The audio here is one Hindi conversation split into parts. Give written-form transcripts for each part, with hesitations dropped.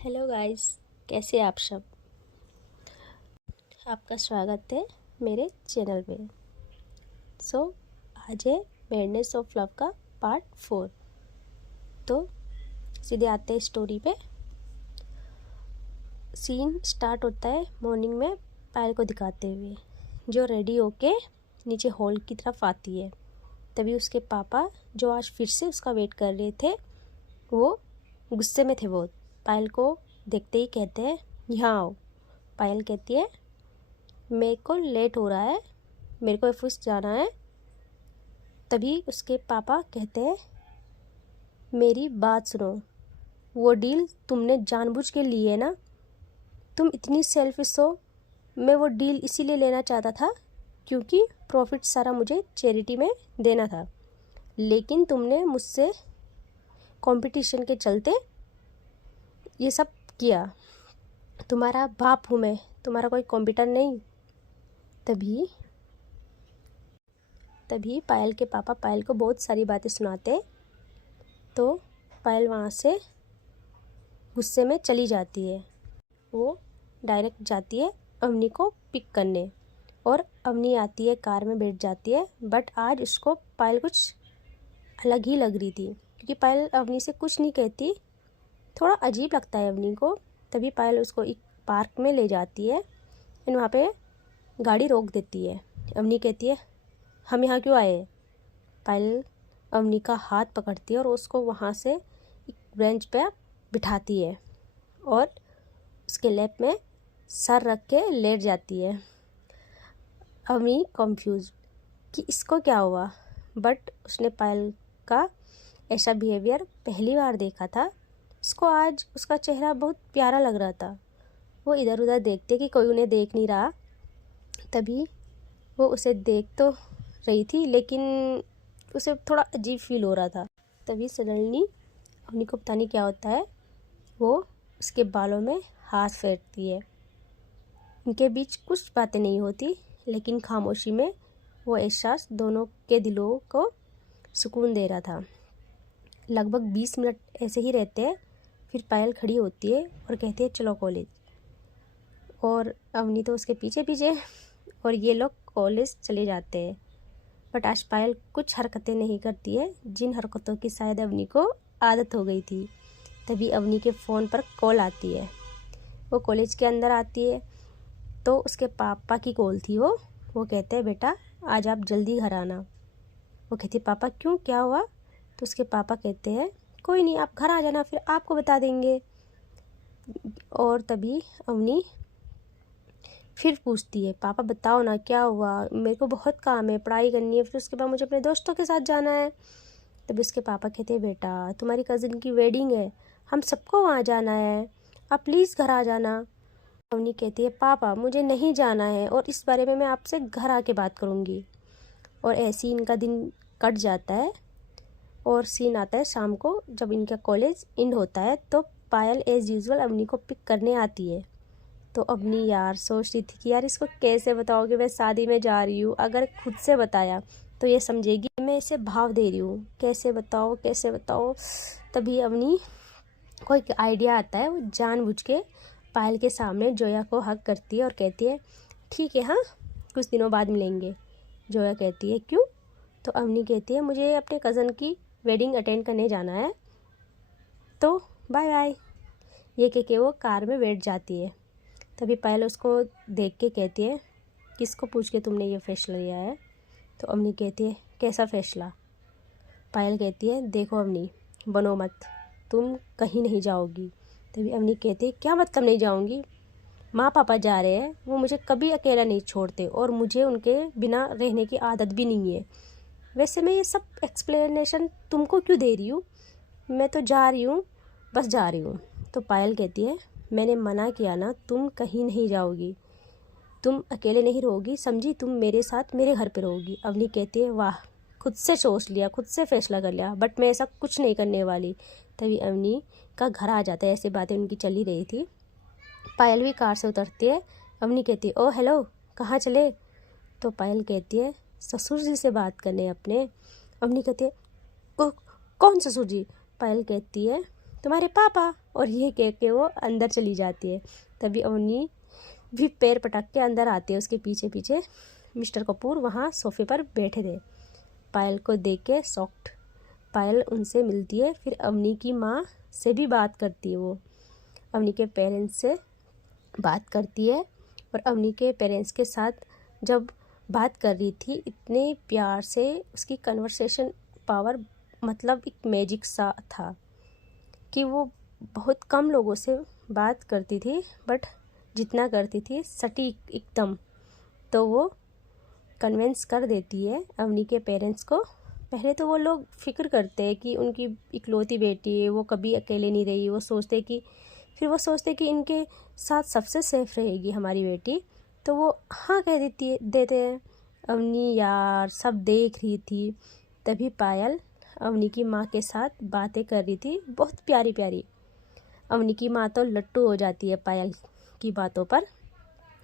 हेलो गाइस, कैसे आप सब। आपका स्वागत है मेरे चैनल पे। आज है मैडनेस ऑफ लव का पार्ट 4। तो सीधे आते हैं स्टोरी पे। सीन स्टार्ट होता है मॉर्निंग में पायल को दिखाते हुए, जो रेडी होके नीचे हॉल की तरफ आती है। तभी उसके पापा, जो आज फिर से उसका वेट कर रहे थे, वो गुस्से में थे बहुत। पायल को देखते ही कहते हैं, यहाँ आओ। पायल कहती है, मेरे को लेट हो रहा है, मेरे को ऑफिस जाना है। तभी उसके पापा कहते हैं, मेरी बात सुनो, वो डील तुमने जानबूझ के ली है ना, तुम इतनी सेल्फिश हो। मैं वो डील इसीलिए लेना चाहता था क्योंकि प्रॉफिट सारा मुझे चैरिटी में देना था, लेकिन तुमने मुझसे कंपटीशन के चलते ये सब किया। तुम्हारा बाप हूँ मैं, तुम्हारा कोई कंप्यूटर नहीं। तभी पायल के पापा पायल को बहुत सारी बातें सुनाते, तो पायल वहाँ से गुस्से में चली जाती है। वो डायरेक्ट जाती है अवनी को पिक करने, और अवनी आती है, कार में बैठ जाती है। बट आज उसको पायल कुछ अलग ही लग रही थी, क्योंकि पायल अवनी से कुछ नहीं कहती, थोड़ा अजीब लगता है अवनी को। तभी पायल उसको एक पार्क में ले जाती है और वहाँ पे गाड़ी रोक देती है। अवनी कहती है, हम यहाँ क्यों आए। पायल अवनी का हाथ पकड़ती है और उसको वहाँ से एक बेंच पे बिठाती है और उसके लैप में सर रख के लेट जाती है। अवनी कंफ्यूज कि इसको क्या हुआ, बट उसने पायल का ऐसा बिहेवियर पहली बार देखा था। उसको आज उसका चेहरा बहुत प्यारा लग रहा था। वो इधर उधर देखते कि कोई उन्हें देख नहीं रहा। तभी वो उसे देख तो रही थी, लेकिन उसे थोड़ा अजीब फील हो रहा था। तभी सडनली अवनी को पता नहीं क्या होता है, वो उसके बालों में हाथ फेरती है। उनके बीच कुछ बातें नहीं होती, लेकिन खामोशी में वो एहसास दोनों के दिलों को सुकून दे रहा था। लगभग 20 मिनट ऐसे ही रहते हैं। फिर पायल खड़ी होती है और कहती है, चलो कॉलेज। और अवनी तो उसके पीछे पीछे, और ये लोग कॉलेज चले जाते हैं। बट आज पायल कुछ हरकतें नहीं करती है, जिन हरकतों की शायद अवनी को आदत हो गई थी। तभी अवनी के फ़ोन पर कॉल आती है। वो कॉलेज के अंदर आती है तो उसके पापा की कॉल थी। वो कहते हैं, बेटा आज आप जल्दी घर आना। वो कहती है, पापा क्यों, क्या हुआ। तो उसके पापा कहते हैं, कोई नहीं, आप घर आ जाना, फिर आपको बता देंगे। और तभी अवनी फिर पूछती है, पापा बताओ ना क्या हुआ, मेरे को बहुत काम है, पढ़ाई करनी है, फिर उसके बाद मुझे अपने दोस्तों के साथ जाना है। तभी उसके पापा कहते हैं, बेटा तुम्हारी कज़िन की वेडिंग है, हम सबको वहाँ जाना है, आप प्लीज़ घर आ जाना। अवनी कहती है, पापा मुझे नहीं जाना है, और इस बारे में मैं आपसे घर आके बात करूँगी। और ऐसे ही इनका दिन कट जाता है। और सीन आता है शाम को, जब इनका कॉलेज एंड होता है, तो पायल एज़ यूजुअल अवनी को पिक करने आती है। तो अवनी यार सोच रही थी कि यार इसको कैसे बताओगे मैं शादी में जा रही हूँ। अगर खुद से बताया तो ये समझेगी मैं इसे भाव दे रही हूँ, कैसे बताओ कैसे बताओ। तभी अवनी को एक आइडिया आता है। वो जानबूझ के पायल के सामने जोया को हक करती है और कहती है, ठीक है, हाँ कुछ दिनों बाद मिलेंगे। जोया कहती है, क्यों। तो अवनी कहती है, मुझे अपने कज़न की वेडिंग अटेंड करने जाना है, तो बाय बाय। ये कह के वो कार में बैठ जाती है। तभी पायल उसको देख के कहती है, किसको पूछ के तुमने ये फ़ैसला लिया है। तो अवनी कहती है, कैसा फ़ैसला। पायल कहती है, देखो अवनी, बनो मत, तुम कहीं नहीं जाओगी। तभी अवनी कहती है, क्या मतलब नहीं जाऊंगी, माँ पापा जा रहे हैं, वो मुझे कभी अकेला नहीं छोड़ते, और मुझे उनके बिना रहने की आदत भी नहीं है। वैसे मैं ये सब एक्सप्लेनेशन तुमको क्यों दे रही हूँ, मैं तो जा रही हूँ, बस जा रही हूँ। तो पायल कहती है, मैंने मना किया ना, तुम कहीं नहीं जाओगी, तुम अकेले नहीं रहोगी, समझी, तुम मेरे साथ मेरे घर पे रहोगी। अवनी कहती है, वाह, खुद से सोच लिया, खुद से फैसला कर लिया, बट मैं ऐसा कुछ नहीं करने वाली। तभी अवनी का घर आ जाता है। ऐसे बातें उनकी चली रही थी। पायल भी कार से उतरती है। अवनी कहती है, ओ हेलो, कहाँ चले। तो पायल कहती है, ससुर जी से बात करने अपने। अवनी कहती है, कौन ससुर जी। पायल कहती है, तुम्हारे पापा। और ये कह के वो अंदर चली जाती है। तभी अवनी भी पैर पटक के अंदर आती है उसके पीछे पीछे। मिस्टर कपूर वहाँ सोफे पर बैठे थे। पायल को देख के शॉक्ड पायल उनसे मिलती है। फिर अवनी की माँ से भी बात करती है। वो अवनी के पेरेंट्स से बात करती है और अवनी के पेरेंट्स के साथ जब बात कर रही थी इतने प्यार से, उसकी कन्वर्सेशन पावर मतलब एक मैजिक सा था कि वो बहुत कम लोगों से बात करती थी, बट जितना करती थी सटीक एकदम। तो वो कन्विंस कर देती है अवनी के पेरेंट्स को। पहले तो वो लोग फिक्र करते हैं कि उनकी इकलौती बेटी है, वो कभी अकेले नहीं रही। वो सोचते कि इनके साथ सबसे सेफ रहेगी हमारी बेटी। तो वो हाँ कह देते हैं। अवनी यार सब देख रही थी। तभी पायल अवनी की माँ के साथ बातें कर रही थी, बहुत प्यारी प्यारी। अवनी की माँ तो लट्टू हो जाती है पायल की बातों पर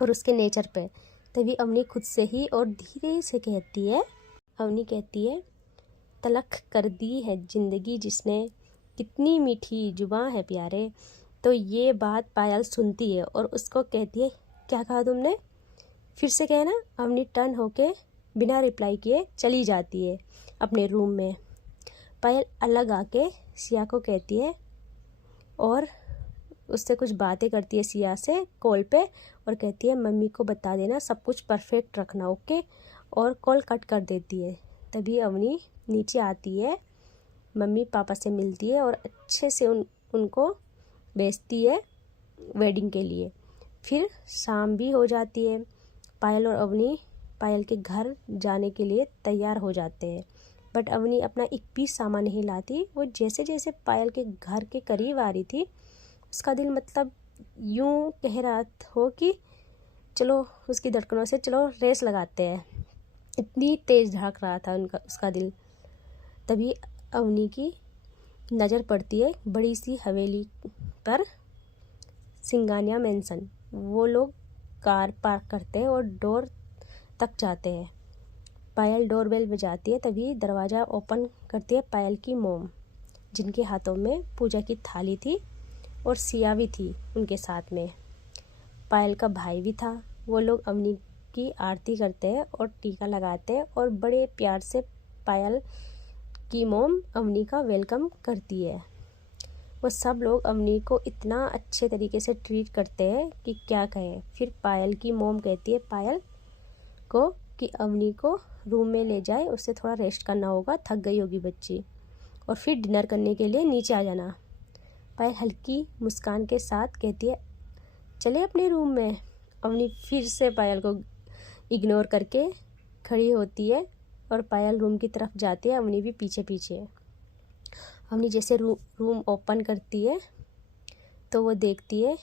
और उसके नेचर पे। तभी अवनी खुद से ही और धीरे से कहती है, अवनी कहती है, तलख कर दी है ज़िंदगी जिसने, कितनी मीठी जुबां है प्यारे। तो ये बात पायल सुनती है और उसको कहती है, क्या कहा तुमने, फिर से कहना। अवनी टर्न होके बिना रिप्लाई किए चली जाती है अपने रूम में। पायल अलग आके सिया को कहती है और उससे कुछ बातें करती है सिया से कॉल पे और कहती है मम्मी को बता देना सब कुछ परफेक्ट रखना, ओके, और कॉल कट कर देती है। तभी अवनी नीचे आती है, मम्मी पापा से मिलती है और अच्छे से उनको भेजती है वेडिंग के लिए। फिर शाम भी हो जाती है। पायल और अवनी पायल के घर जाने के लिए तैयार हो जाते हैं, बट अवनी अपना एक भी सामान नहीं लाती। वो जैसे जैसे पायल के घर के करीब आ रही थी उसका दिल मतलब यूं कह रहा हो कि चलो, उसकी धड़कनों से चलो रेस लगाते हैं, इतनी तेज़ धड़क रहा था उसका दिल। तभी अवनी की नज़र पड़ती है बड़ी सी हवेली पर, सिंगानिया मेंशन। वो लोग कार पार्क करते हैं और डोर तक जाते हैं। पायल डोरबेल बजाती है। तभी दरवाज़ा ओपन करती है पायल की मोम, जिनके हाथों में पूजा की थाली थी और सिया भी थी उनके साथ में। पायल का भाई भी था। वो लोग अवनी की आरती करते हैं और टीका लगाते हैं और बड़े प्यार से पायल की मोम अवनी का वेलकम करती है। वो सब लोग अवनी को इतना अच्छे तरीके से ट्रीट करते हैं कि क्या कहें। फिर पायल की मोम कहती है पायल को कि अवनी को रूम में ले जाए, उससे थोड़ा रेस्ट करना होगा, थक गई होगी बच्ची, और फिर डिनर करने के लिए नीचे आ जाना। पायल हल्की मुस्कान के साथ कहती है चले अपने रूम में। अवनी फिर से पायल को इग्नोर करके खड़ी होती है और पायल रूम की तरफ जाती है, अवनी भी पीछे पीछे। अवनी जैसे रूम ओपन करती है तो वो देखती है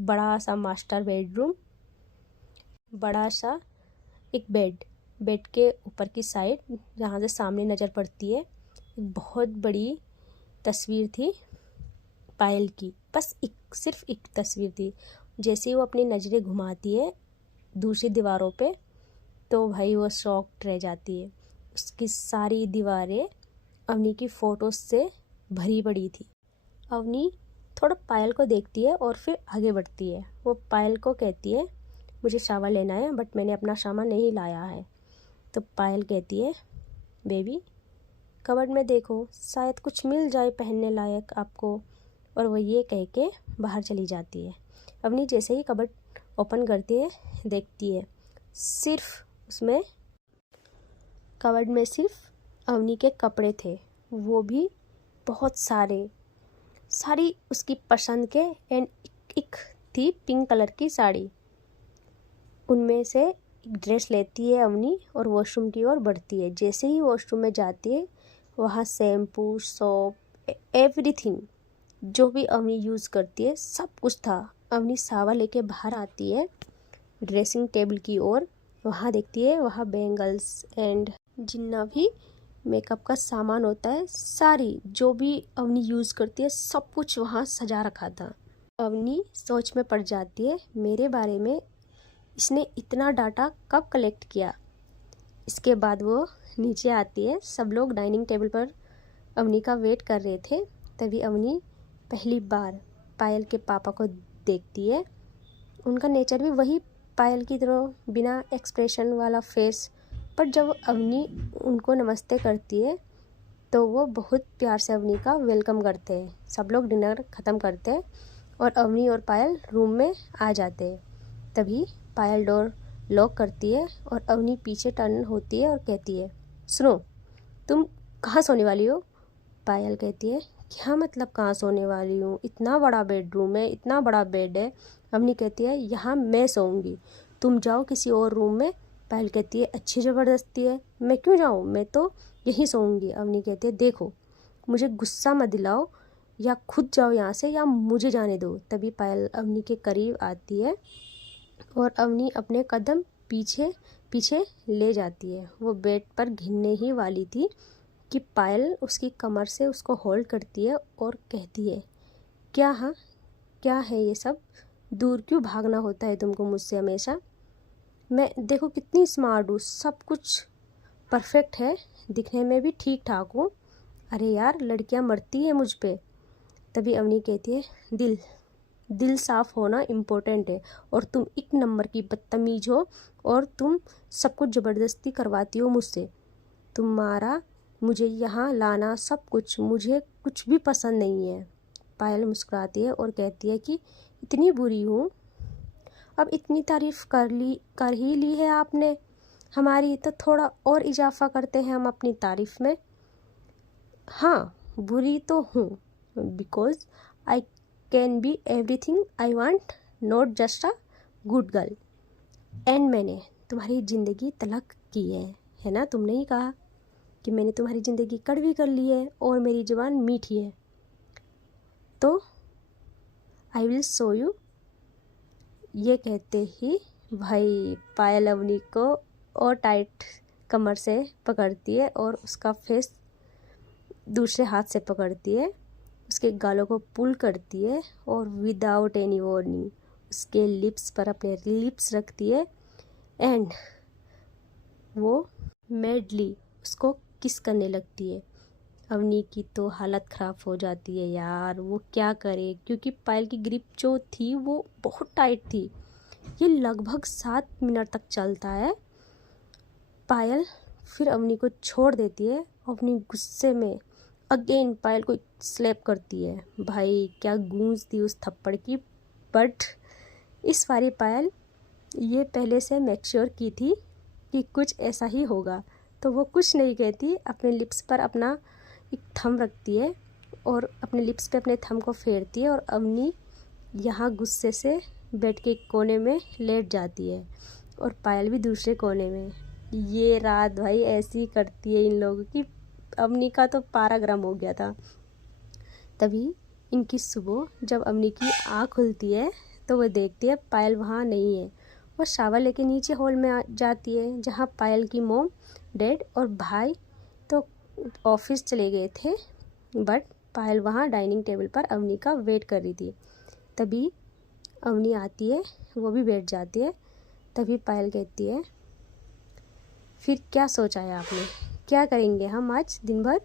बड़ा सा मास्टर बेडरूम, बड़ा सा एक बेड के ऊपर की साइड जहाँ से सामने नज़र पड़ती है एक बहुत बड़ी तस्वीर थी पायल की। बस सिर्फ एक तस्वीर थी। जैसे ही वो अपनी नज़रें घुमाती है दूसरी दीवारों पे तो भाई वो शॉक्ड रह जाती है। उसकी सारी दीवारें अवनी की फ़ोटोज़ से भरी पड़ी थी। अवनी थोड़ा पायल को देखती है और फिर आगे बढ़ती है। वो पायल को कहती है मुझे शावर लेना है बट मैंने अपना सामान नहीं लाया है। तो पायल कहती है बेबी कबर्ड में देखो, शायद कुछ मिल जाए पहनने लायक आपको। और वो ये कह के बाहर चली जाती है। अवनी जैसे ही कबर्ड ओपन करती है देखती है सिर्फ उसमें कबर्ड में सिर्फ अवनी के कपड़े थे, वो भी बहुत सारी उसकी पसंद के। एंड एक थी पिंक कलर की साड़ी। उनमें से एक ड्रेस लेती है अवनी और वॉशरूम की ओर बढ़ती है। जैसे ही वॉशरूम में जाती है वहाँ शैम्पू, सोप, एवरीथिंग जो भी अवनी यूज़ करती है सब कुछ था। अवनी शावर लेके बाहर आती है ड्रेसिंग टेबल की ओर। वहाँ देखती है वहाँ बैंगल्स एंड जितना भी मेकअप का सामान होता है, सारी जो भी अवनी यूज़ करती है सब कुछ वहाँ सजा रखा था। अवनी सोच में पड़ जाती है मेरे बारे में इसने इतना डाटा कब कलेक्ट किया। इसके बाद वो नीचे आती है। सब लोग डाइनिंग टेबल पर अवनी का वेट कर रहे थे। तभी अवनी पहली बार पायल के पापा को देखती है। उनका नेचर भी वही पायल की तरह, बिना एक्सप्रेशन वाला फेस। पर जब अवनी उनको नमस्ते करती है तो वो बहुत प्यार से अवनी का वेलकम करते हैं। सब लोग डिनर ख़त्म करते हैं और अवनी और पायल रूम में आ जाते हैं। तभी पायल डोर लॉक करती है और अवनी पीछे टर्न होती है और कहती है, सुनो, तुम कहाँ सोने वाली हो? पायल कहती है, क्या मतलब कहाँ सोने वाली हूँ? इतना बड़ा बेडरूम है, इतना बड़ा बेड है। अवनी कहती है, यहाँ मैं सोऊंगी, तुम जाओ किसी और रूम में। पायल कहती है, अच्छी ज़बरदस्ती है, मैं क्यों जाऊँ, मैं तो यहीं सोऊंगी। अवनी कहती है, देखो मुझे गुस्सा मत दिलाओ, या खुद जाओ यहाँ से या मुझे जाने दो। तभी पायल अवनी के करीब आती है और अवनी अपने कदम पीछे पीछे ले जाती है। वो बेड पर गिरने ही वाली थी कि पायल उसकी कमर से उसको होल्ड करती है और कहती है, क्या है ये सब? दूर क्यों भागना होता है तुमको मुझसे हमेशा? मैं देखो कितनी स्मार्ट हूँ, सब कुछ परफेक्ट है, दिखने में भी ठीक ठाक हूँ। अरे यार, लड़कियाँ मरती है मुझ पे। तभी अवनी कहती है, दिल साफ होना इम्पोर्टेंट है, और तुम एक नंबर की बदतमीज हो, और तुम सब कुछ ज़बरदस्ती करवाती हो मुझसे। तुम्हारा मुझे यहाँ लाना, सब कुछ, मुझे कुछ भी पसंद नहीं है। पायल मुस्कुराती है और कहती है कि इतनी बुरी हूँ? अब इतनी तारीफ़ कर ही ली है आपने हमारी, तो थोड़ा और इजाफा करते हैं हम अपनी तारीफ़ में। हाँ, बुरी तो हूँ, because I can be everything I want, not just a good girl. And मैंने तुम्हारी ज़िंदगी तलख की है ना? तुमने ही कहा कि मैंने तुम्हारी ज़िंदगी कड़वी कर ली है और मेरी ज़ुबान मीठी है, तो आई विल शो यू। ये कहते ही भाई पायल अवनी को और टाइट कमर से पकड़ती है और उसका फेस दूसरे हाथ से पकड़ती है, उसके गालों को पुल करती है और विदाउट एनी वार्निंग उसके लिप्स पर अपने लिप्स रखती है एंड वो मैडली उसको किस करने लगती है। अवनी की तो हालत ख़राब हो जाती है यार, वो क्या करे, क्योंकि पायल की ग्रिप जो थी वो बहुत टाइट थी। ये लगभग 7 मिनट तक चलता है। पायल फिर अवनी को छोड़ देती है, अपनी गुस्से में अगेन पायल को स्लैप करती है। भाई क्या गूंज थी उस थप्पड़ की। बट इस बारी पायल ये पहले से मैच्योर की थी कि कुछ ऐसा ही होगा, तो वो कुछ नहीं कहती, अपने लिप्स पर अपना एक थंब रखती है और अपने लिप्स पे अपने थंब को फेरती है, और अवनी यहाँ गुस्से से बेड के कोने में लेट जाती है और पायल भी दूसरे कोने में। ये रात भाई ऐसी करती है इन लोगों की। अवनी का तो पारा गर्म हो गया था। तभी इनकी सुबह जब अवनी की आँख खुलती है तो वो देखती है पायल वहाँ नहीं है। वो शावर लेके नीचे हॉल में जाती है जहाँ पायल की मॉम, डैड और भाई तो ऑफिस चले गए थे, बट पायल वहाँ डाइनिंग टेबल पर अवनी का वेट कर रही थी। तभी अवनी आती है, वो भी बैठ जाती है। तभी पायल कहती है, फिर क्या सोचा है आपने, क्या करेंगे हम आज दिन भर?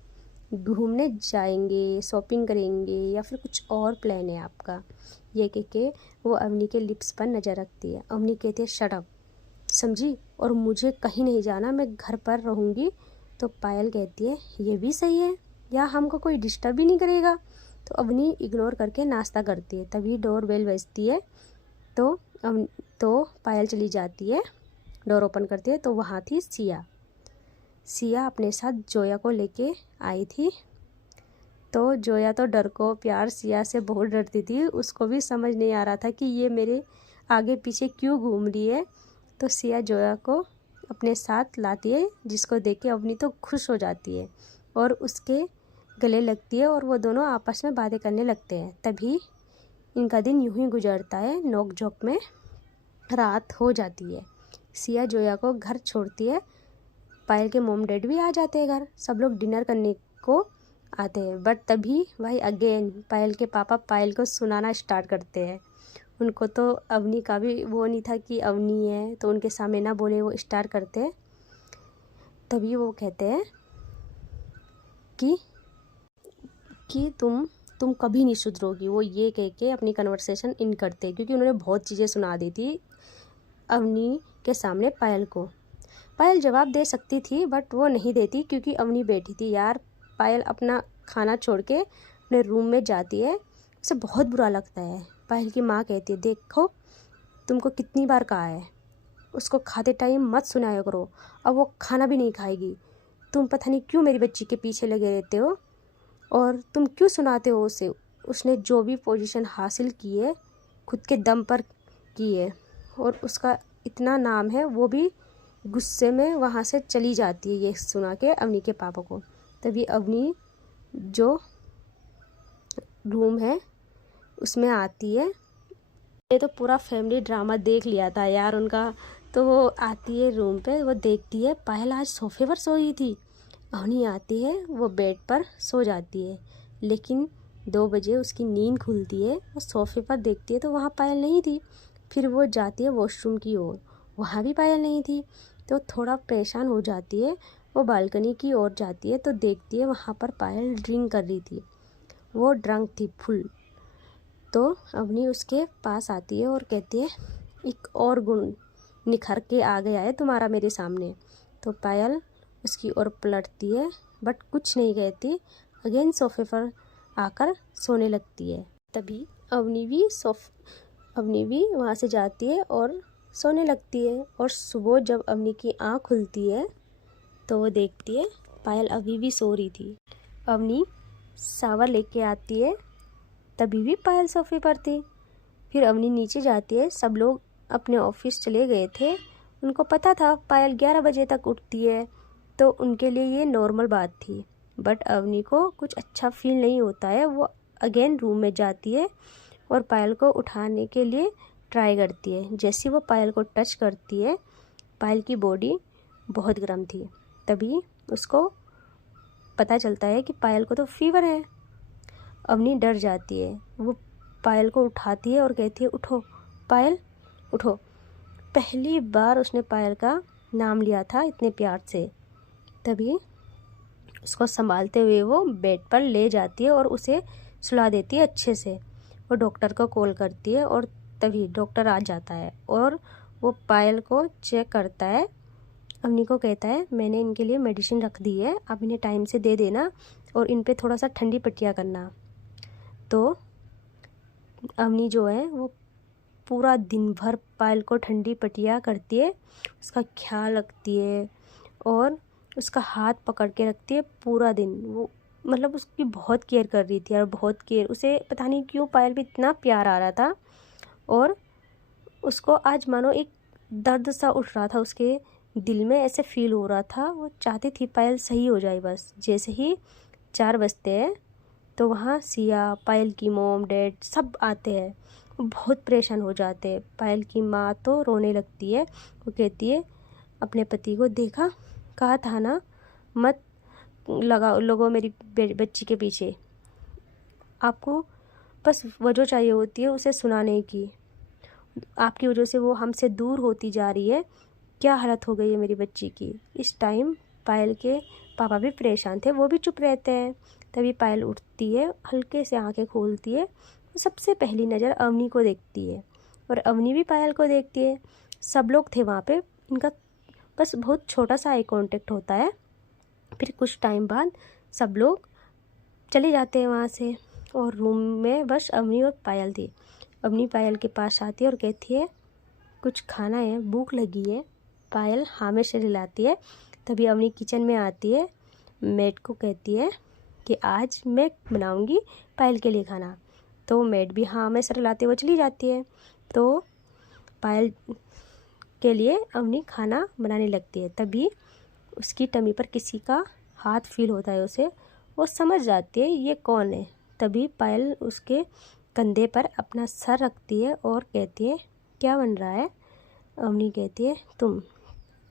घूमने जाएंगे, शॉपिंग करेंगे, या फिर कुछ और प्लान है आपका? ये कह के वो अवनी के लिप्स पर नज़र रखती है। अवनी कहती है, शट अप, समझी, और मुझे कहीं नहीं जाना, मैं घर पर रहूँगी। तो पायल कहती है, ये भी सही है, या हमको कोई डिस्टर्ब ही नहीं करेगा। तो अवनी इग्नोर करके नाश्ता करती है। तभी डोर बेल बजती है तो पायल चली जाती है, डोर ओपन करती है तो वहाँ थी सिया अपने साथ जोया को लेके आई थी। तो जोया तो डर को प्यार सिया से बहुत डरती थी, उसको भी समझ नहीं आ रहा था कि ये मेरे आगे पीछे क्यों घूम रही है। तो सिया जोया को अपने साथ लाती है, जिसको देख के अवनी तो खुश हो जाती है और उसके गले लगती है और वो दोनों आपस में बातें करने लगते हैं। तभी इनका दिन यूं ही गुजरता है, नोक झोंक में रात हो जाती है। सिया जोया को घर छोड़ती है, पायल के मॉम डैड भी आ जाते हैं घर, सब लोग डिनर करने को आते हैं। बट तभी भाई अगेन पायल के पापा पायल को सुनाना स्टार्ट करते हैं। उनको तो अवनी का भी वो नहीं था कि अवनी है तो उनके सामने ना बोले, वो स्टार्ट करते हैं। तभी वो कहते हैं कि तुम तुम कभी नहीं सुधरोगी। वो ये कह के अपनी कन्वर्सेशन इन करते, क्योंकि उन्होंने बहुत चीज़ें सुना दी थी अवनी के सामने पायल को। पायल जवाब दे सकती थी बट वो नहीं देती, क्योंकि अवनी बैठी थी। यार पायल अपना खाना छोड़ के अपने रूम में जाती है, उसे बहुत बुरा लगता है। पायल की माँ कहती है, देखो तुमको कितनी बार कहा है उसको खाते टाइम मत सुनाया करो, अब वो खाना भी नहीं खाएगी। तुम पता नहीं क्यों मेरी बच्ची के पीछे लगे रहते हो, और तुम क्यों सुनाते हो उसे। उसने जो भी पोजीशन हासिल की है खुद के दम पर की है, और उसका इतना नाम है। वो भी गुस्से में वहाँ से चली जाती है ये सुना के अवनी के पापा को। तभी अवनी जो रूम है उसमें आती है। ये तो पूरा फैमिली ड्रामा देख लिया था यार उनका। तो वो आती है रूम पे, वो देखती है पायल आज सोफे पर सोई थी। अवनी आती है, वो बेड पर सो जाती है, लेकिन 2 बजे उसकी नींद खुलती है। वो सोफे पर देखती है तो वहाँ पायल नहीं थी। फिर वो जाती है वॉशरूम की ओर, वहाँ भी पायल नहीं थी। तो थोड़ा परेशान हो जाती है, वो बालकनी की ओर जाती है तो देखती है वहाँ पर पायल ड्रिंक कर रही थी। वो ड्रंक थी फुल। तो अवनी उसके पास आती है और कहती है, एक और गुण निखर के आ गया है तुम्हारा मेरे सामने। तो पायल उसकी ओर पलटती है बट कुछ नहीं कहती, अगेन सोफे पर आकर सोने लगती है। तभी अवनी भी वहाँ से जाती है और सोने लगती है। और सुबह जब अवनी की आँख खुलती है तो वो देखती है पायल अभी भी सो रही थी। अवनी शावर लेके आती है, तभी भी पायल सोफे पर थी। फिर अवनी नीचे जाती है। सब लोग अपने ऑफिस चले गए थे, उनको पता था पायल 11 बजे तक उठती है, तो उनके लिए ये नॉर्मल बात थी। बट अवनी को कुछ अच्छा फील नहीं होता है। वो अगेन रूम में जाती है और पायल को उठाने के लिए ट्राई करती है। जैसे वो पायल को टच करती है, पायल की बॉडी बहुत गर्म थी। तभी उसको पता चलता है कि पायल को तो फीवर है। अवनी डर जाती है, वो पायल को उठाती है और कहती है, उठो पायल उठो। पहली बार उसने पायल का नाम लिया था इतने प्यार से। तभी उसको संभालते हुए वो बेड पर ले जाती है और उसे सुला देती है अच्छे से। वो डॉक्टर को कॉल करती है और तभी डॉक्टर आ जाता है और वो पायल को चेक करता है। अवनी को कहता है, मैंने इनके लिए मेडिसिन रख दी है, आप इन्हें टाइम से दे देना और इन पे थोड़ा सा ठंडी पट्टियाँ करना। तो अवनी जो है वो पूरा दिन भर पायल को ठंडी पट्टियाँ करती है, उसका ख्याल रखती है और उसका हाथ पकड़ के रखती है पूरा दिन। वो मतलब उसकी बहुत केयर कर रही थी और बहुत केयर। उसे पता नहीं क्यों पायल पे इतना प्यार आ रहा था, और उसको आज मानो एक दर्द सा उठ रहा था उसके दिल में, ऐसे फील हो रहा था। वो चाहती थी पायल सही हो जाए बस। जैसे ही 4 बजते हैं तो वहाँ सिया, पायल की मॉम, डैड सब आते हैं। वो बहुत परेशान हो जाते हैं। पायल की माँ तो रोने लगती है। वो कहती है अपने पति को, देखा कहा था ना मत लगो मेरी बच्ची के पीछे। आपको बस वजह चाहिए होती है उसे सुनाने की। आपकी वजह से वो हमसे दूर होती जा रही है। क्या हालत हो गई है मेरी बच्ची की। इस टाइम पायल के पापा भी परेशान थे, वो भी चुप रहते हैं। तभी पायल उठती है, हल्के से आंखें खोलती है। वो सबसे पहली नज़र अवनी को देखती है और अवनी भी पायल को देखती है। सब लोग थे वहाँ पे, इनका बस बहुत छोटा सा आई कांटेक्ट होता है। फिर कुछ टाइम बाद सब लोग चले जाते हैं वहाँ से, और रूम में बस अवनी और पायल थी। अवनी पायल के पास आती है और कहती है, कुछ खाना है, भूख लगी है। पायल हाँ में से हिलाती है। तभी अवनी किचन में आती है, मेड को कहती है कि आज मैं बनाऊंगी पायल के लिए खाना। तो मेड भी हाँ में सर हिलाते हुए चली जाती है। तो पायल के लिए अवनी खाना बनाने लगती है। तभी उसकी टमी पर किसी का हाथ फील होता है उसे। वो समझ जाती है ये कौन है। तभी पायल उसके कंधे पर अपना सर रखती है और कहती है, क्या बन रहा है। अवनी कहती है, तुम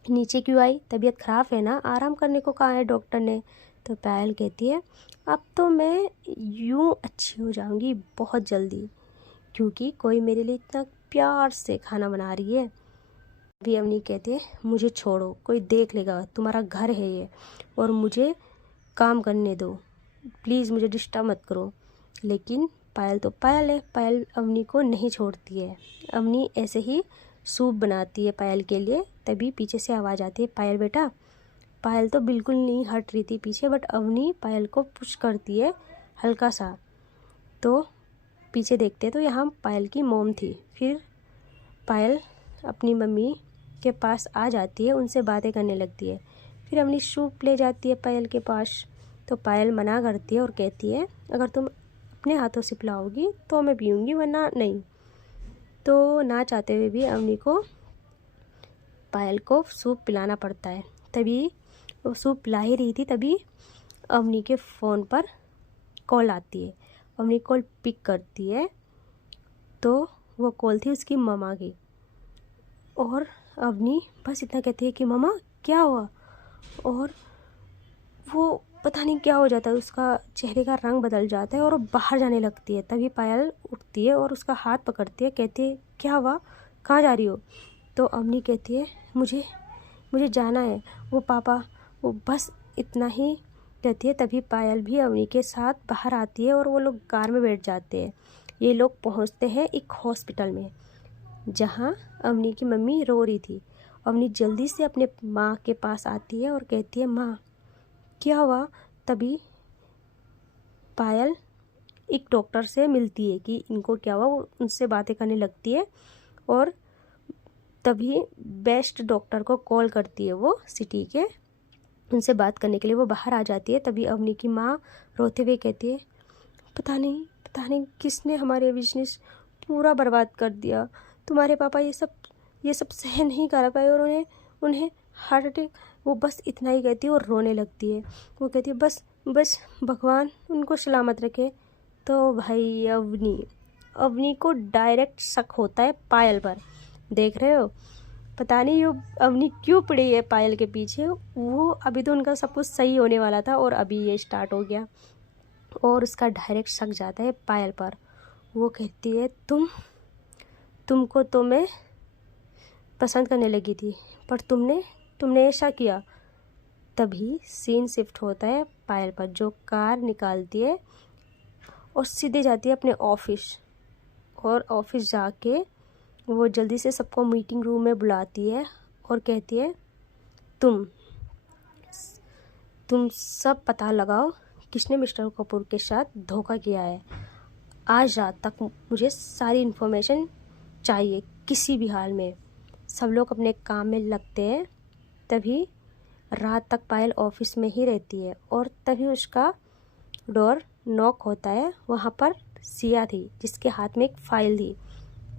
नीचे क्यों आई, तबीयत ख़राब है ना, आराम करने को कहा है डॉक्टर ने। तो पायल कहती है, अब तो मैं यूँ अच्छी हो जाऊंगी बहुत जल्दी, क्योंकि कोई मेरे लिए इतना प्यार से खाना बना रही है। अभी अवनी कहती है, मुझे छोड़ो, कोई देख लेगा, तुम्हारा घर है ये, और मुझे काम करने दो, प्लीज़ मुझे डिस्टर्ब मत करो। लेकिन पायल तो पायल है, पायल अवनी को नहीं छोड़ती है। अवनी ऐसे ही सूप बनाती है पायल के लिए, तभी पीछे से आवाज़ आती है, पायल बेटा। पायल तो बिल्कुल नहीं हट रही थी पीछे, बट अवनी पायल को पुश करती है हल्का सा। तो पीछे देखते तो यहाँ पायल की मॉम थी। फिर पायल अपनी मम्मी के पास आ जाती है, उनसे बातें करने लगती है। फिर अवनी सूप ले जाती है पायल के पास, तो पायल मना करती है और कहती है, अगर तुम अपने हाथों से पिलाओगी तो मैं पीऊँगी, वरना नहीं। तो ना चाहते हुए भी अवनी को पायल को सूप पिलाना पड़ता है। तभी वो सूप पिला ही रही थी, तभी अवनी के फ़ोन पर कॉल आती है। अवनी कॉल पिक करती है, तो वो कॉल थी उसकी मम्मा की। और अवनी बस इतना कहती है कि मम्मा क्या हुआ, और वो पता नहीं क्या हो जाता है, उसका चेहरे का रंग बदल जाता है और वो बाहर जाने लगती है। तभी पायल उठती है और उसका हाथ पकड़ती है, कहती है क्या हुआ, कहाँ जा रही हो। तो अवनी कहती है मुझे जाना है, वो पापा, वो बस इतना ही कहती है। तभी पायल भी अवनी के साथ बाहर आती है और वो लोग कार में बैठ जाते हैं। ये लोग पहुंचते हैं एक हॉस्पिटल में, जहां अवनी की मम्मी रो रही थी। अवनी जल्दी से अपने माँ के पास आती है और कहती है, माँ क्या हुआ। तभी पायल एक डॉक्टर से मिलती है कि इनको क्या हुआ, वो उनसे बातें करने लगती है। और तभी बेस्ट डॉक्टर को कॉल करती है वो सिटी के, उनसे बात करने के लिए वो बाहर आ जाती है। तभी अवनी की माँ रोते हुए कहती है, पता नहीं किसने हमारे बिजनेस पूरा बर्बाद कर दिया। तुम्हारे पापा ये सब सहन नहीं कर पाए और उन्हें हार्ट अटैक। वो बस इतना ही कहती है और रोने लगती है। वो कहती है बस भगवान उनको सलामत रखे। तो भाई अवनी को डायरेक्ट शक होता है पायल पर। देख रहे हो, पता नहीं ये अवनी क्यों पड़ी है पायल के पीछे। वो अभी तो उनका सब कुछ सही होने वाला था और अभी ये स्टार्ट हो गया, और उसका डायरेक्ट शक जाता है पायल पर। वो कहती है, तुमको तो मैं पसंद करने लगी थी, पर तुमने ऐसा किया। तभी सीन शिफ्ट होता है पायल पर, जो कार निकालती है और सीधे जाती है अपने ऑफिस। और ऑफिस जाके वो जल्दी से सबको मीटिंग रूम में बुलाती है और कहती है, तुम सब पता लगाओ किसने मिस्टर कपूर के साथ धोखा किया है। आज रात तक मुझे सारी इन्फॉर्मेशन चाहिए, किसी भी हाल में। सब लोग अपने काम में लगते हैं। तभी रात तक पायल ऑफिस में ही रहती है और तभी उसका डोर नॉक होता है। वहाँ पर सिया थी, जिसके हाथ में एक फाइल थी।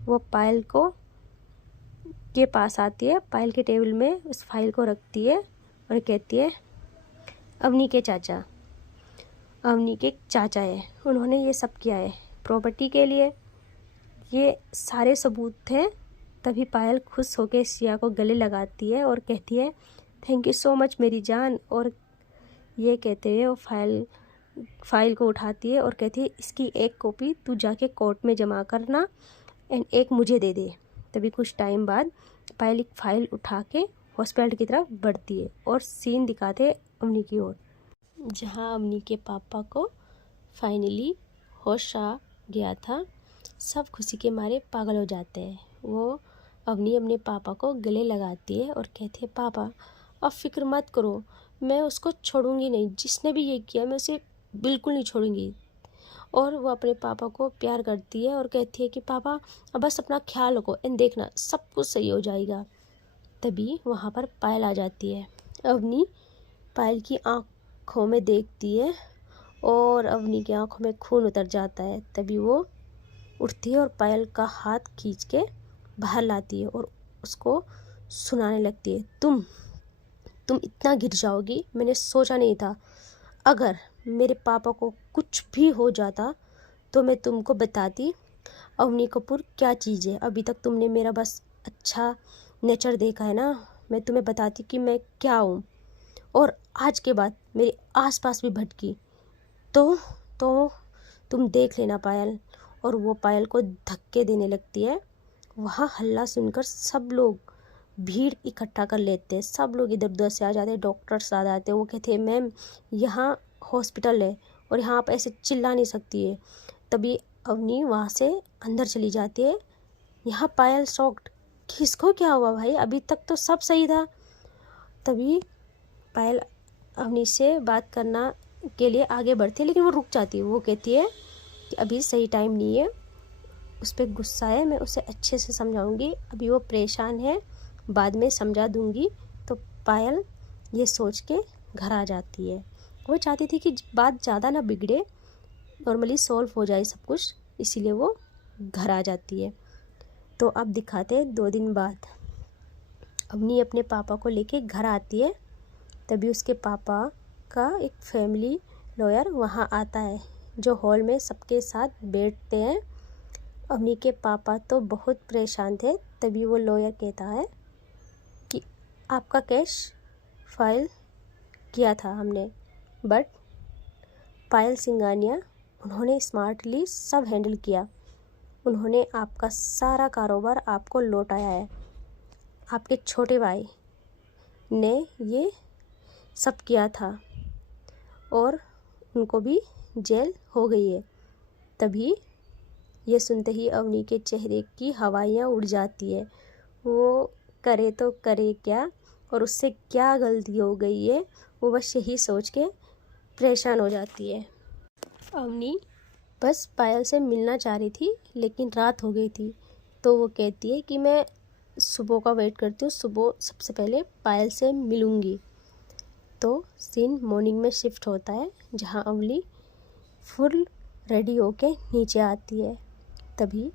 वो पायल के पास आती है, पायल के टेबल में उस फाइल को रखती है और कहती है, अवनी के चाचा है, उन्होंने ये सब किया है प्रॉपर्टी के लिए, ये सारे सबूत थे। तभी पायल खुश होकर सिया को गले लगाती है और कहती है, थैंक यू सो मच मेरी जान। और ये कहते हुए वो फाइल को उठाती है और कहती है, इसकी एक कॉपी तू जाके कोर्ट में जमा करना एंड एक मुझे दे दे। तभी कुछ टाइम बाद पायल एक फाइल उठा के हॉस्पिटल की तरफ बढ़ती है और सीन दिखाते हैं अवनी की ओर, जहाँ अवनी के पापा को फाइनली होश आ गया था। सब खुशी के मारे पागल हो जाते हैं। वो अवनी अपने पापा को गले लगाती है और कहती है, पापा अब फिक्र मत करो, मैं उसको छोड़ूंगी नहीं, जिसने भी ये किया मैं उसे बिल्कुल नहीं छोड़ूंगी। और वो अपने पापा को प्यार करती है और कहती है कि पापा अब बस अपना ख्याल रखो एंड देखना सब कुछ सही हो जाएगा। तभी वहाँ पर पायल आ जाती है। अवनी पायल की आँखों में देखती है और अवनी की आँखों में खून उतर जाता है। तभी वो उठती है और पायल का हाथ खींच के बाहर लाती है और उसको सुनाने लगती है, तुम इतना गिर जाओगी मैंने सोचा नहीं था। अगर मेरे पापा को कुछ भी हो जाता तो मैं तुमको बताती अवनी कपूर क्या चीज़ है। अभी तक तुमने मेरा बस अच्छा नेचर देखा है ना, मैं तुम्हें बताती कि मैं क्या हूँ। और आज के बाद मेरे आसपास भी भटकी तो तुम देख लेना पायल। और वो पायल को धक्के देने लगती है। वहाँ हल्ला सुनकर सब लोग भीड़ इकट्ठा कर लेते हैं, सब लोग इधर उधर से आ जाते हैं, डॉक्टर्स आ जाते हैं। वो कहते हैं, मैम यहाँ हॉस्पिटल है और यहाँ आप ऐसे चिल्ला नहीं सकती है। तभी अवनी वहाँ से अंदर चली जाती है। यहाँ पायल शॉक्ड, किसको क्या हुआ भाई, अभी तक तो सब सही था। तभी पायल अवनी से बात करना के लिए आगे बढ़ती है, लेकिन वो रुक जाती है। वो कहती है कि अभी सही टाइम नहीं है, उस पर गुस्सा है, मैं उसे अच्छे से समझाऊंगी, अभी वो परेशान है, बाद में समझा दूंगी। तो पायल ये सोच के घर आ जाती है। वो चाहती थी कि बात ज़्यादा ना बिगड़े, नॉर्मली सॉल्व हो जाए सब कुछ, इसीलिए वो घर आ जाती है। तो अब दिखाते हैं 2 दिन बाद अवनी अपने पापा को लेके घर आती है। तभी उसके पापा का एक फैमिली लॉयर वहाँ आता है, जो हॉल में सबके साथ बैठते हैं। अवनी के पापा तो बहुत परेशान थे। तभी वो लॉयर कहता है कि आपका केस फाइल किया था हमने, बट पायल सिंघानिया उन्होंने स्मार्टली सब हैंडल किया। उन्होंने आपका सारा कारोबार आपको लौटाया है। आपके छोटे भाई ने ये सब किया था और उनको भी जेल हो गई है। तभी ये सुनते ही अवनी के चेहरे की हवाइयाँ उड़ जाती है। वो करे तो करे क्या, और उससे क्या गलती हो गई है, वो बस यही सोच के परेशान हो जाती है। अवनी बस पायल से मिलना चाह रही थी, लेकिन रात हो गई थी। तो वो कहती है कि मैं सुबह का वेट करती हूँ, सुबह सबसे पहले पायल से मिलूँगी। तो सीन मॉर्निंग में शिफ्ट होता है, जहाँ अवनी फुल रेडी होके नीचे आती है। तभी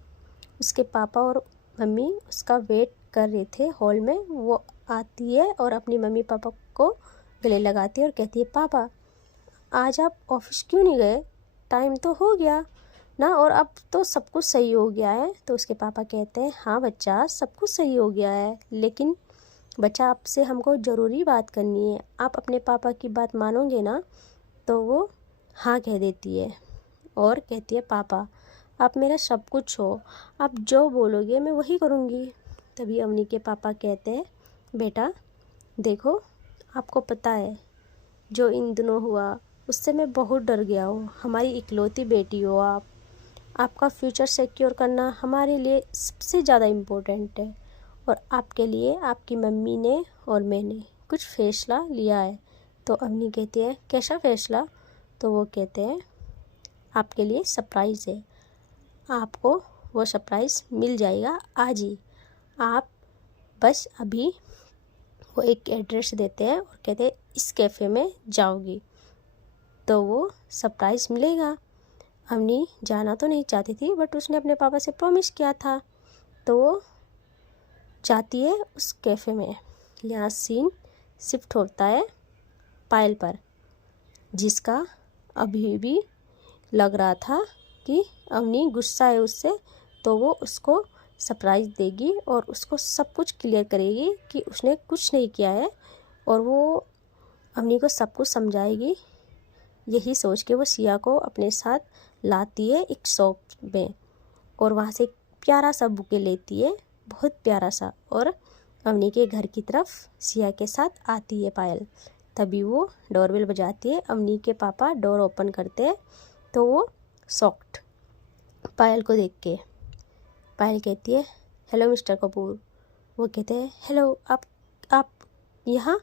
उसके पापा और मम्मी उसका वेट कर रहे थे हॉल में। वो आती है और अपनी मम्मी पापा को गले लगाती है और कहती है, पापा आज आप ऑफिस क्यों नहीं गए, टाइम तो हो गया ना, और अब तो सब कुछ सही हो गया है। तो उसके पापा कहते हैं, हाँ बच्चा सब कुछ सही हो गया है, लेकिन बच्चा आपसे हमको ज़रूरी बात करनी है, आप अपने पापा की बात मानोगे ना। तो वो हाँ कह देती है और कहती है, पापा आप मेरा सब कुछ हो, आप जो बोलोगे मैं वही करूँगी। तभी अवनी के पापा कहते हैं, बेटा देखो आपको पता है जो इन दिनों हुआ उससे मैं बहुत डर गया हूँ। हमारी इकलौती बेटी हो आप, आपका फ्यूचर सिक्योर करना हमारे लिए सबसे ज़्यादा इम्पोर्टेंट है, और आपके लिए आपकी मम्मी ने और मैंने कुछ फ़ैसला लिया है। तो अवनी कहती है, कैसा फ़ैसला। तो वो कहते हैं, आपके लिए सरप्राइज़ है, आपको वो सरप्राइज़ मिल जाएगा आज ही। आप बस अभी वो एक एड्रेस देते हैं और कहते हैं इस कैफ़े में जाओगी तो वो सरप्राइज़ मिलेगा। अवनी जाना तो नहीं चाहती थी, बट उसने अपने पापा से प्रॉमिस किया था। तो वो जाती है उस कैफ़े में। यहाँ सीन शिफ्ट होता है पायल पर, जिसका अभी भी लग रहा था कि अवनी गुस्सा है उससे, तो वो उसको सरप्राइज़ देगी और उसको सब कुछ क्लियर करेगी कि उसने कुछ नहीं किया है, और वो अवनी को सब कुछ समझाएगी। यही सोच के वो सिया को अपने साथ लाती है एक शॉप में, और वहाँ से एक प्यारा सा बुके लेती है, बहुत प्यारा सा, और अवनी के घर की तरफ सिया के साथ आती है पायल। तभी वो डोरबेल बजाती है। अवनी के पापा डोर ओपन करते हैं तो वो शॉक्ड पायल को देख के। पायल कहती है, हेलो मिस्टर कपूर। वो कहते हैं, हेलो आप यहाँ,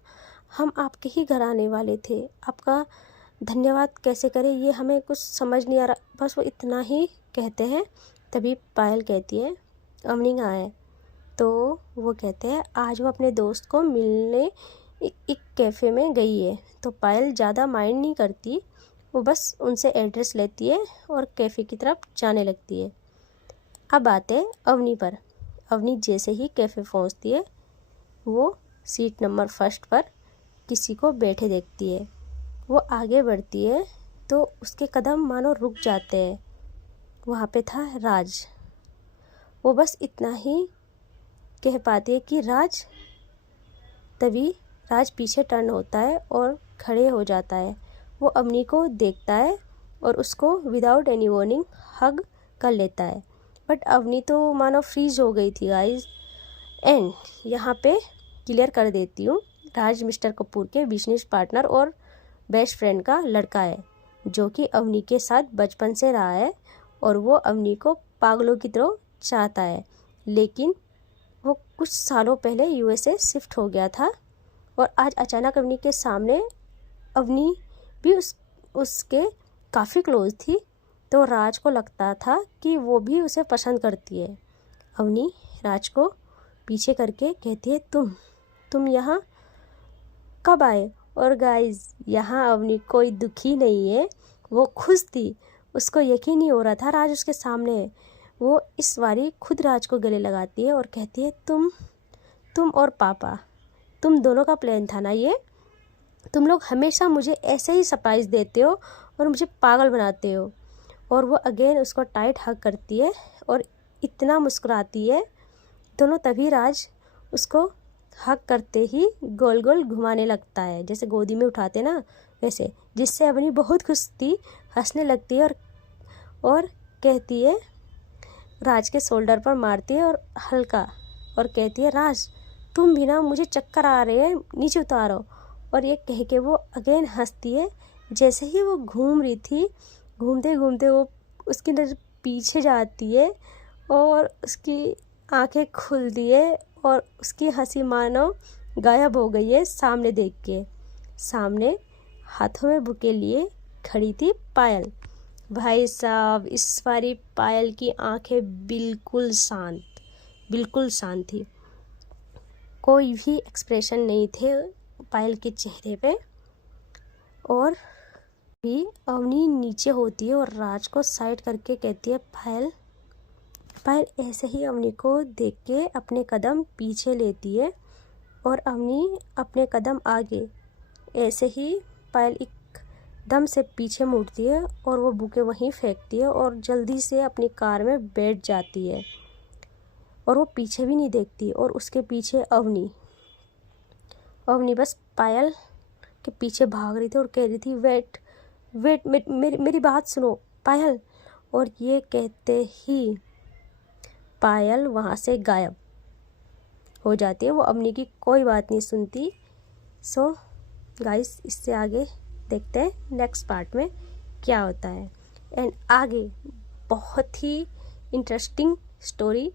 हम आपके ही घर आने वाले थे, आपका धन्यवाद कैसे करें ये हमें कुछ समझ नहीं आ रहा। बस वो इतना ही कहते हैं। तभी पायल कहती है, अवनी कहाँ है। तो वो कहते हैं, आज वो अपने दोस्त को मिलने एक कैफ़े में गई है। तो पायल ज़्यादा माइंड नहीं करती, वो बस उनसे एड्रेस लेती है और कैफ़े की तरफ जाने लगती है। अब आते हैं अवनी पर। अवनी जैसे ही कैफ़े पहुंचती है, वो सीट नंबर 1 पर किसी को बैठे देखती है। वो आगे बढ़ती है तो उसके कदम मानो रुक जाते हैं। वहाँ पे था राज। वो बस इतना ही कह पाती है कि राज। तभी राज पीछे टर्न होता है और खड़े हो जाता है। वो अवनी को देखता है और उसको विदाउट एनी वार्निंग हग कर लेता है। बट अवनी तो मानो फ्रीज हो गई थी गाइस। एंड यहाँ पे क्लियर कर देती हूँ, राज मिस्टर कपूर के बिजनेस पार्टनर और बेस्ट फ्रेंड का लड़का है। जो कि अवनी के साथ बचपन से रहा है और वो अवनी को पागलों की तरह चाहता है। लेकिन वो कुछ सालों पहले यूएसए शिफ्ट हो गया था और आज अचानक अवनी के सामने अवनी भी उसके काफ़ी क्लोज थी, तो राज को लगता था कि वो भी उसे पसंद करती है। अवनी राज को पीछे करके कहती है, तुम यहाँ कब आए? और गाइस, यहाँ अवनी कोई दुखी नहीं है, वो खुश थी। उसको यकीन नहीं हो रहा था राज उसके सामने है। वो इस बारी खुद राज को गले लगाती है और कहती है, तुम और पापा, तुम दोनों का प्लान था ना ये? तुम लोग हमेशा मुझे ऐसे ही सरप्राइज़ देते हो और मुझे पागल बनाते हो। और वो अगेन उसको टाइट हग करती है और इतना मुस्कुराती है। दोनों तभी राज उसको हग करते ही गोल गोल घुमाने लगता है, जैसे गोदी में उठाते ना वैसे, जिससे अवनी बहुत खुश थी, हंसने लगती है और कहती है, राज के शोल्डर पर मारती है और हल्का, और कहती है, राज तुम भी ना, मुझे चक्कर आ रहे हैं, नीचे उतारो। और ये कह के वो अगेन हंसती है। जैसे ही वो घूम रही थी, घूमते घूमते वो उसकी नज़र पीछे जाती है और उसकी आंखें खुलती है और उसकी हंसी मानो गायब हो गई है सामने देख के। सामने हाथों में बुके लिए खड़ी थी पायल। भाई साहब, इस बारी पायल की आंखें बिल्कुल शांत थी। कोई भी एक्सप्रेशन नहीं थे पायल के चेहरे पे। और भी अवनी नीचे होती है और राज को साइड करके कहती है, पायल ऐसे ही अवनी को देख के अपने कदम पीछे लेती है और अवनी अपने कदम आगे। ऐसे ही पायल एकदम से पीछे मुड़ती है और वो बुके वहीं फेंकती है और जल्दी से अपनी कार में बैठ जाती है और वो पीछे भी नहीं देखती। और उसके पीछे अवनी बस पायल के पीछे भाग रही थी और कह रही थी, वेट मेरी बात सुनो पायल। और ये कहते ही पायल वहाँ से गायब हो जाती है। वो अवनी की कोई बात नहीं सुनती। सो गाइस, इससे आगे देखते हैं नेक्स्ट पार्ट में क्या होता है। एंड आगे बहुत ही इंटरेस्टिंग स्टोरी